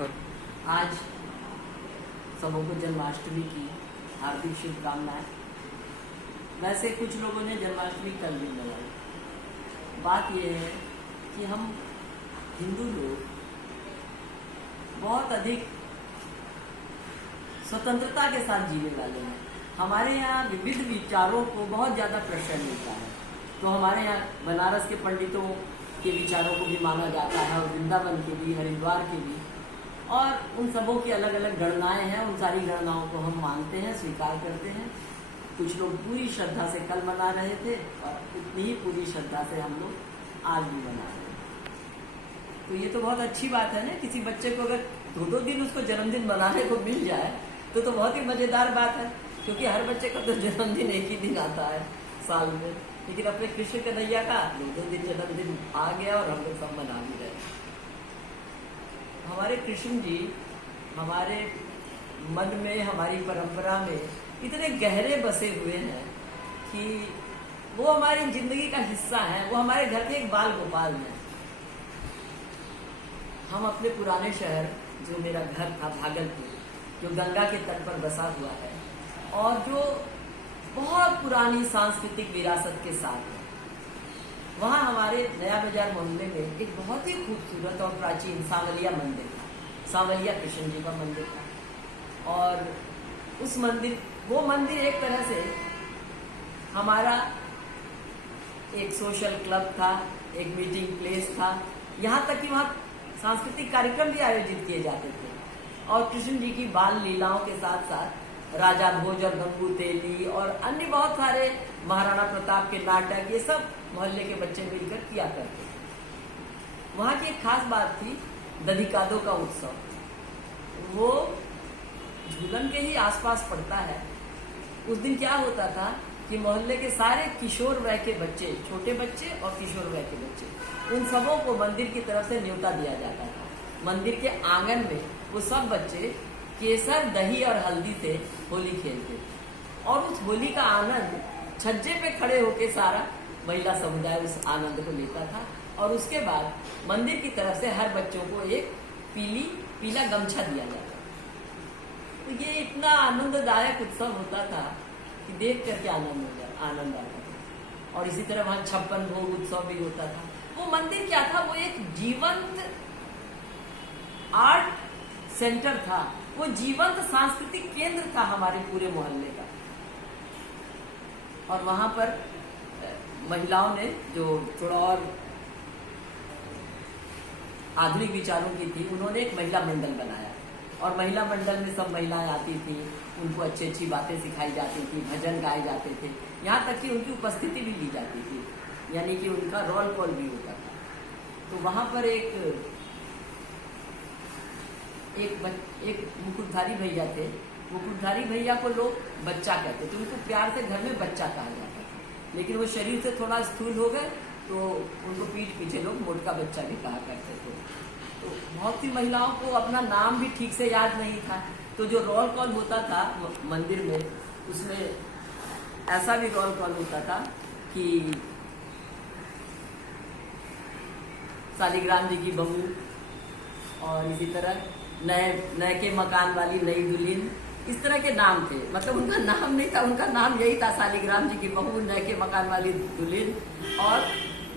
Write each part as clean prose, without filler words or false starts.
नमस्कार। आज सबों को जन्माष्टमी की हार्दिक शुभकामनाएं। वैसे कुछ लोगों ने जन्माष्टमी कल भी मनाई। बात यह है कि हम हिंदू लोग बहुत अधिक स्वतंत्रता के साथ जीने वाले हैं। हमारे यहाँ विविध विचारों को बहुत ज़्यादा प्रश्रय मिलता है। तो हमारे यहाँ बनारस के पंडितों के विचारों को भी माना जाता है और वृंदावन के भी, हरिद्वार के भी, और उन सबों की अलग अलग गणनाएं हैं। उन सारी गणनाओं को हम मानते हैं, स्वीकार करते हैं। कुछ लोग पूरी श्रद्धा से कल मना रहे थे और इतनी ही पूरी श्रद्धा से हम लोग आज भी मना रहे हैं। तो ये तो बहुत अच्छी बात है ना। किसी बच्चे को अगर दो दिन उसको जन्मदिन मनाने को मिल जाए तो बहुत ही मज़ेदार बात है, क्योंकि हर बच्चे का तो जन्मदिन एक ही दिन आता है साल में। लेकिन अपने कृष्ण कन्हैया का दो दिन जन्मदिन आ गया और हम लोग सब मना भी रहे। हमारे कृष्ण जी हमारे मन में, हमारी परंपरा में इतने गहरे बसे हुए हैं कि वो हमारी जिंदगी का हिस्सा है। वो हमारे घर के एक बाल गोपाल हैं। हम अपने पुराने शहर, जो मेरा घर था भागलपुर, जो गंगा के तट पर बसा हुआ है और जो बहुत पुरानी सांस्कृतिक विरासत के साथ है, वहाँ हमारे नया बाजार मोहल्ले में एक बहुत ही खूबसूरत और प्राचीन सांवलिया मंदिर था। सांवलिया कृष्ण जी का मंदिर था। और उस मंदिर, वो मंदिर एक तरह से हमारा एक सोशल क्लब था, एक मीटिंग प्लेस था। यहाँ तक कि वहाँ सांस्कृतिक कार्यक्रम भी आयोजित किए जाते थे और कृष्ण जी की बाल लीलाओं के साथ साथ राजा भोज और गंगू तेली और अन्य बहुत सारे महाराणा प्रताप के नाटक, ये सब मोहल्ले के बच्चे मिलकर किया करते थे। वहाँ की एक खास बात थी दधिकादो का उत्सव। वो झूलन के ही आसपास पड़ता है। उस दिन क्या होता था कि मोहल्ले के सारे किशोर वय के बच्चे, छोटे बच्चे और किशोर वय के बच्चे, उन सबों को मंदिर की तरफ से न्योता दिया जाता था। मंदिर के आंगन में वो सब बच्चे केसर, दही और हल्दी से होली खेलते थे और उस होली का आनंद छज्जे पे खड़े होके सारा महिला समुदाय उस आनंद को लेता था। और उसके बाद मंदिर की तरफ से हर बच्चों को एक पीला गमछा दिया जाता था। तो ये इतना आनंददायक उत्सव होता था कि देख करके आनंद आता था। और इसी तरह वहाँ 56 भोग उत्सव भी होता था। वो मंदिर क्या था? वो एक जीवंत आर्ट सेंटर था। वो जीवंत सांस्कृतिक केंद्र था हमारे पूरे मोहल्ले का। और वहां पर महिलाओं ने, जो थोड़ा और आधुनिक विचारों की थी, उन्होंने एक महिला मंडल बनाया और महिला मंडल में सब महिलाएं आती थी। उनको अच्छी अच्छी बातें सिखाई जाती थी, भजन गाए जाते थे, यहाँ तक कि उनकी उपस्थिति भी ली जाती थी, यानी कि उनका रोल कॉल भी होता था। तो वहां पर एक मुकुटधारी भैया थे। मुकुटधारी भैया को लोग बच्चा कहते थे। उनको प्यार से घर में बच्चा कहा जाता था। लेकिन वो शरीर से थोड़ा स्थूल हो गए तो उनको पीठ पीछे लोग मोटका बच्चा भी कहा करते थे। तो बहुत सी महिलाओं को अपना नाम भी ठीक से याद नहीं था। तो जो रोल कॉल होता था मंदिर में, उसमें ऐसा भी रोल कॉल होता था कि शालिग्राम जी की बहू, और इसी तरह नए के मकान वाली नई दुल्हन, इस तरह के नाम थे। मतलब उनका नाम नहीं था, उनका नाम यही था, शालिग्राम जी की बहू, नए के मकान वाली दुल्हन। और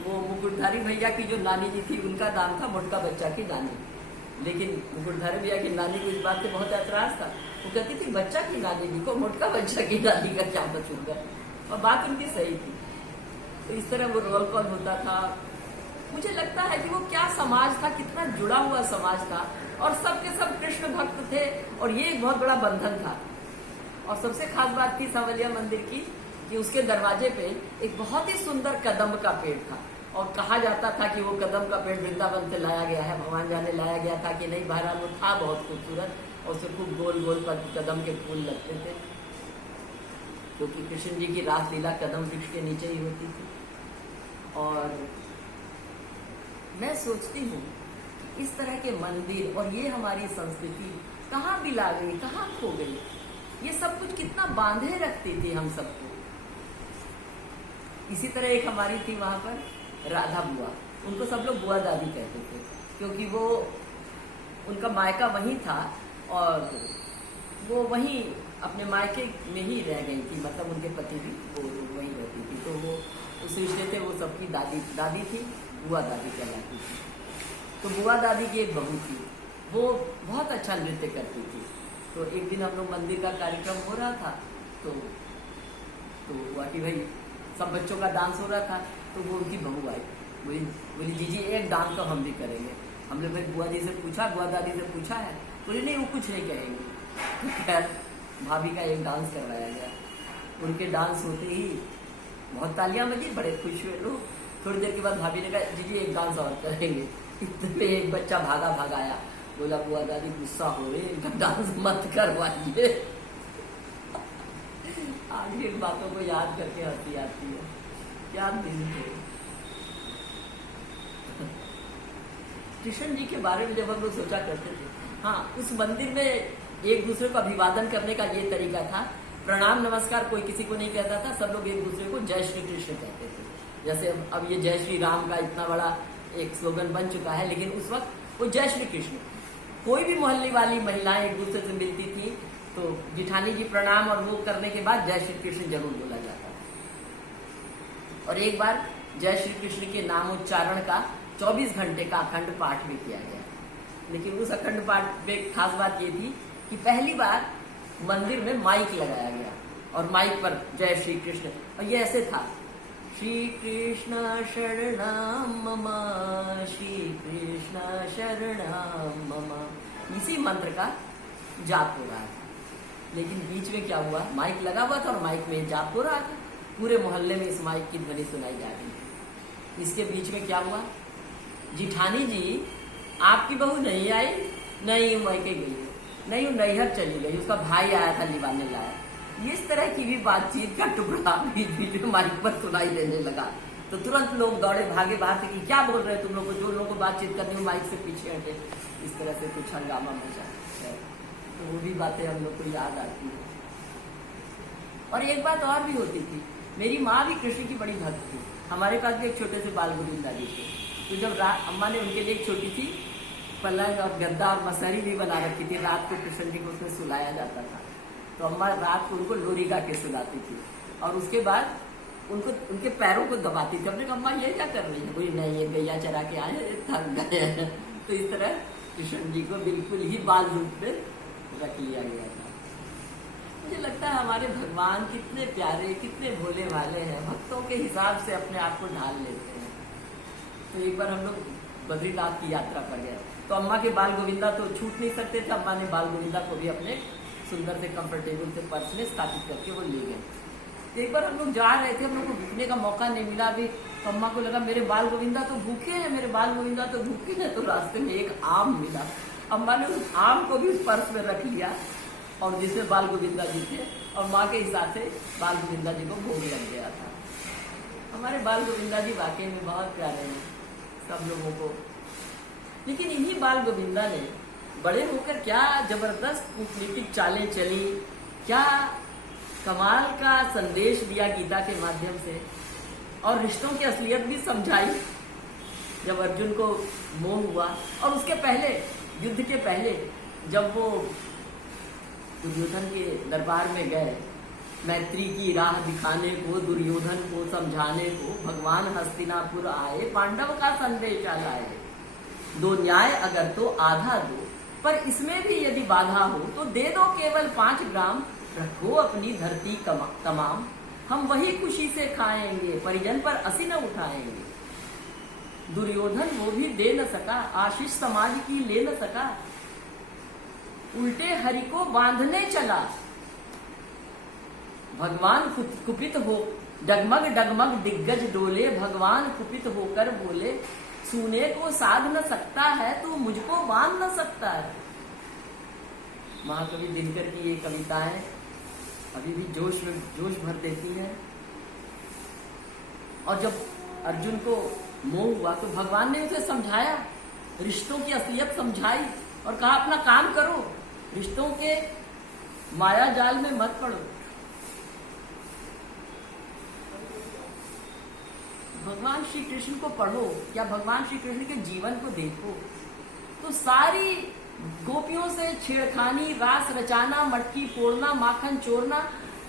वो मुकुटधारी भैया की जो नानी जी थी, उनका नाम था मोटका बच्चा की नानी। लेकिन मुकुटधारी भैया की नानी को इस बात से बहुत ऐतराज था। वो कहती थी बच्चा की नानी जी को मोटका बच्चा की नानी का क्या मतलब है। और बात उनकी सही थी। तो इस तरह वो रोल कॉल होता था। मुझे लगता है कि वो क्या समाज था, कितना जुड़ा हुआ समाज था, और सब के सब कृष्ण भक्त थे और ये एक बहुत बड़ा बंधन था। और सबसे खास बात थी सांवलिया मंदिर की कि उसके दरवाजे पे एक बहुत ही सुंदर कदम्ब का पेड़ था। और कहा जाता था कि वो कदम्ब का पेड़ वृंदावन से लाया गया है। भगवान जाने लाया गया था कि नहीं, बहरहाल वो था बहुत खूबसूरत और उससे खूब गोल गोल पर कदम के फूल लगते थे, क्योंकि कृष्ण जी की रासलीला कदम वृक्ष के नीचे ही होती थी। और मैं सोचती हूँ इस तरह के मंदिर और ये हमारी संस्कृति कहाँ बिला गई, कहाँ खो गई। ये सब कुछ कितना बांधे रखती थी हम सबको। इसी तरह एक हमारी थी वहाँ पर राधा बुआ, उनको सब लोग बुआ दादी कहते थे, क्योंकि वो उनका मायका वहीं था और वो वहीं अपने मायके में ही रह गई थी, मतलब उनके पति भी वो वहीं रहती थी। तो वो उस रिश्ते थे, वो सबकी दादी थी, बुआ दादी कहलाती थी। तो बुआ दादी की एक बहू थी, वो बहुत अच्छा नृत्य करती थी। तो एक दिन हम लोग मंदिर का कार्यक्रम हो रहा था, तो हुआ कि भाई सब बच्चों का डांस हो रहा था, तो वो उनकी बहू आई, बोली जीजी एक डांस तो हम भी करेंगे। हमने भाई बुआ जी से पूछा, बुआ दादी से पूछा है, बोली नहीं वो कुछ नहीं कहेंगे। तो खैर भाभी का एक डांस करवाया गया। उनके डांस होते ही बहुत तालियां बजी, बड़े खुश हुए लोग। थोड़ी देर के बाद भाभी ने कहा जीजी एक डांस और करेंगे। इतने एक बच्चा भागा आया, बोला बुआ दादी गुस्सा हो रही, इनका डांस मत करवाइए। आज इन बातों को याद करके हंसी आती है, क्या दिन थे। कृष्ण जी के बारे में जब हम लोग सोचा करते थे, हाँ उस मंदिर में एक दूसरे को अभिवादन करने का ये तरीका था, प्रणाम नमस्कार कोई किसी को नहीं कहता था, सब लोग एक दूसरे को जय श्री कृष्ण कहते थे। जैसे अब ये जय श्री राम का इतना बड़ा एक स्लोगन बन चुका है, लेकिन उस वक्त वो जय श्री कृष्ण। कोई भी मोहल्ले वाली महिलाएं एक दूसरे से मिलती थी तो जिठानी जी प्रणाम और वो करने के बाद जय श्री कृष्ण जरूर बोला जाता था। और एक बार जय श्री कृष्ण के नामोच्चारण का 24 घंटे का अखंड पाठ भी किया गया। लेकिन उस अखंड पाठ में खास बात ये थी कि पहली बार मंदिर में माइक लगाया गया और माइक पर जय श्री कृष्ण, और ये ऐसे था, श्री कृष्ण शरणम मम, श्री कृष्ण शरणम मम, इसी मंत्र का जाप हो रहा था। लेकिन बीच में क्या हुआ, माइक लगा हुआ था और माइक में जाप हो रहा था, पूरे मोहल्ले में इस माइक की ध्वनि सुनाई जा रही थी। इसके बीच में क्या हुआ, जिठानी जी आपकी बहू नहीं आई, नहीं मायके गई, नहीं वो नैहर चली गई, उसका भाई आया था लिवाने लाया। इस तरह की भी बातचीत का टुकड़ा बीच में माइक पर सुनाई देने लगा। तो तुरंत लोग दौड़े भागे बाहर से कि क्या बोल रहे तुम लोग को, जो लोगों को बातचीत करनी हो माइक से पीछे हटे। इस तरह से कुछ हंगामा मचा, तो वो भी बातें हम लोग को याद आती है। और एक बात और भी होती थी, मेरी माँ भी कृष्ण की बड़ी भक्त थी। हमारे पास भी एक छोटे से बाल गोविंदा जी थे, तो जब अम्मा ने उनके लिए एक छोटी सी पलंग और गद्दा और मसहरी भी बना रखी थी, रात को कृष्ण जी को उसमें सुलाया जाता था। तो अम्मा रात को उनको लोरी गा के सुलाती थी और उसके बाद उनको उनके पैरों को दबाती थी। हमने कहा अम्मा ये क्या कर रही है, बोली नहीं ये गैया चरा के आए थक गए हैं। तो इस तरह कृष्ण जी को बिल्कुल ही बाल रूप में रख लिया गया था। मुझे लगता है हमारे भगवान कितने प्यारे, कितने भोले भाले हैं, भक्तों के हिसाब से अपने आप को ढाल लेते हैं। तो एक बार हम लोग बद्रीनाथ की यात्रा पर गए, तो अम्मा के बाल गोविंदा तो छूट नहीं सकते थे। अम्मा ने बाल गोविंदा को भी अपने सुंदर से कंफर्टेबल से पर्स में स्थापित करके वो ले गए। तो एक बार हम लोग जा रहे थे, हम लोग को रुकने का मौका नहीं मिला अभी, तो अम्मा को लगा मेरे बाल गोविंदा तो भूखे हैं, मेरे बाल गोविंदा तो भूखे हैं। तो रास्ते में एक आम मिला, अम्मा ने उस आम को भी उस पर्स में रख लिया और जिसमें बाल गोविंदा जी थे, और माँ के हिसाब से बाल गोविंदा जी को भोग लग गया था। हमारे बाल गोविंदा जी वाकई में बहुत प्यारे हैं सब लोगों को। लेकिन इन्हीं बाल गोविंदा ने बड़े होकर क्या जबरदस्त कूटनीतिक चालें चली, क्या कमाल का संदेश दिया गीता के माध्यम से, और रिश्तों की असलियत भी समझाई। जब अर्जुन को मोह हुआ, और उसके पहले युद्ध के पहले जब वो दुर्योधन के दरबार में गए मैत्री की राह दिखाने को, दुर्योधन को समझाने को, भगवान हस्तिनापुर आए पांडव का संदेश लाए। दो न्याय अगर तो आधा दो, पर इसमें भी यदि बाधा हो तो दे दो केवल 5 ग्राम, रखो अपनी धरती तमाम, हम वही खुशी से खाएंगे, परिजन पर असी न उठाएंगे। दुर्योधन वो भी दे न सका, आशीष समाज की ले न सका, उल्टे हरि को बांधने चला। भगवान कुपित हो, डगमग डगमग दिग्गज डोले, भगवान कुपित होकर बोले, सुने को साध न सकता है तो मुझको बांध न सकता है। महाकवि दिनकर की ये कविताएं अभी भी जोश भर देती है। और जब अर्जुन को मोह हुआ तो भगवान ने उसे समझाया, रिश्तों की असलियत समझाई और कहा अपना काम करो, रिश्तों के माया जाल में मत पड़ो। भगवान श्री कृष्ण को पढ़ो या भगवान श्री कृष्ण के जीवन को देखो तो सारी गोपियों से छेड़खानी, रास रचाना, मटकी फोड़ना, माखन चोरना,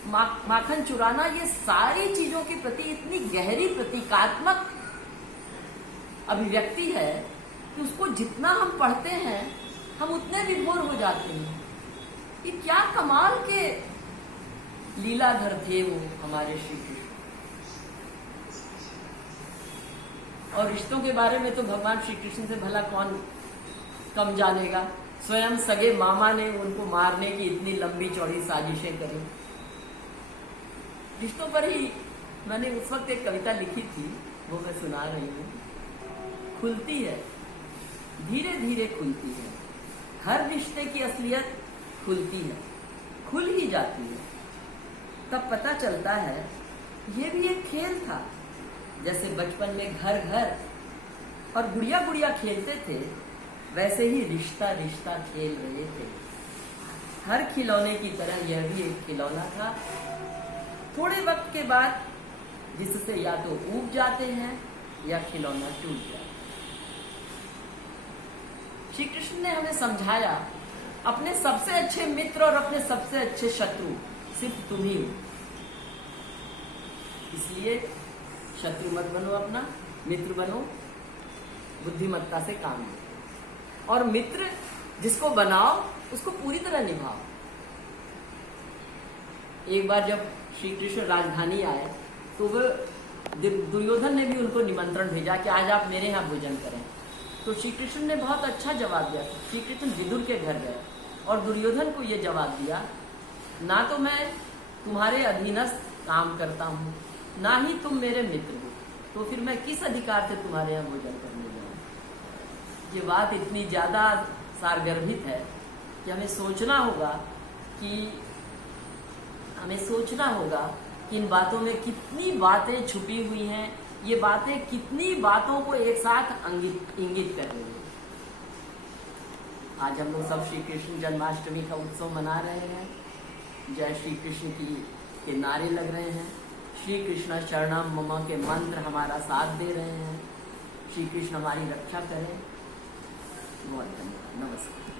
माखन चुराना, ये सारी चीजों के प्रति इतनी गहरी प्रतीकात्मक अभिव्यक्ति है कि उसको जितना हम पढ़ते हैं हम उतने विभोर हो जाते हैं। ये क्या कमाल के लीलाधर थे वो हमारे श्री कृष्ण। और रिश्तों के बारे में तो भगवान श्री कृष्ण से भला कौन कम जानेगा। स्वयं सगे मामा ने उनको मारने की इतनी लंबी चौड़ी साजिशें करी। रिश्तों पर ही मैंने उस वक्त एक कविता लिखी थी, वो मैं सुना रही हूँ। खुलती है, धीरे धीरे खुलती है, हर रिश्ते की असलियत खुलती है, खुल ही जाती है। तब पता चलता है ये भी एक खेल था। जैसे बचपन में घर घर और गुड़िया गुड़िया खेलते थे, वैसे ही रिश्ता रिश्ता खेल रहे थे। हर खिलौने की तरह यह भी एक खिलौना था। थोड़े वक्त के बाद जिससे या तो ऊब जाते हैं या खिलौना टूट जाता है। श्री कृष्ण ने हमें समझाया, अपने सबसे अच्छे मित्र और अपने सबसे अच्छे शत्रु सिर्फ तुम ही हो। इसलिए शत्रु मत बनो, अपना मित्र बनो, बुद्धिमत्ता से काम लो। और मित्र जिसको बनाओ उसको पूरी तरह निभाओ। एक बार जब श्री कृष्ण राजधानी आए तो वह दुर्योधन ने भी उनको निमंत्रण भेजा कि आज आप मेरे यहाँ भोजन करें। तो श्री कृष्ण ने बहुत अच्छा जवाब दिया। श्री कृष्ण विदुर के घर गए और दुर्योधन को यह जवाब दिया, ना तो मैं तुम्हारे अधीनस्थ काम करता हूँ, ना ही तुम मेरे मित्र हो, तो फिर मैं किस अधिकार से तुम्हारे यहाँ भोजन करने जाऊँ। ये बात इतनी ज्यादा सारगर्भित है कि हमें सोचना होगा कि इन बातों में कितनी बातें छुपी हुई हैं। ये बातें कितनी बातों को एक साथ इंगित कर रही हैं। आज हम लोग सब श्री कृष्ण जन्माष्टमी का उत्सव मना रहे हैं। जय श्री कृष्ण के नारे लग रहे हैं। श्री कृष्ण शरणम मम के मंत्र हमारा साथ दे रहे हैं। श्री कृष्ण हमारी रक्षा करें। बहुत धन्यवाद। नमस्कार।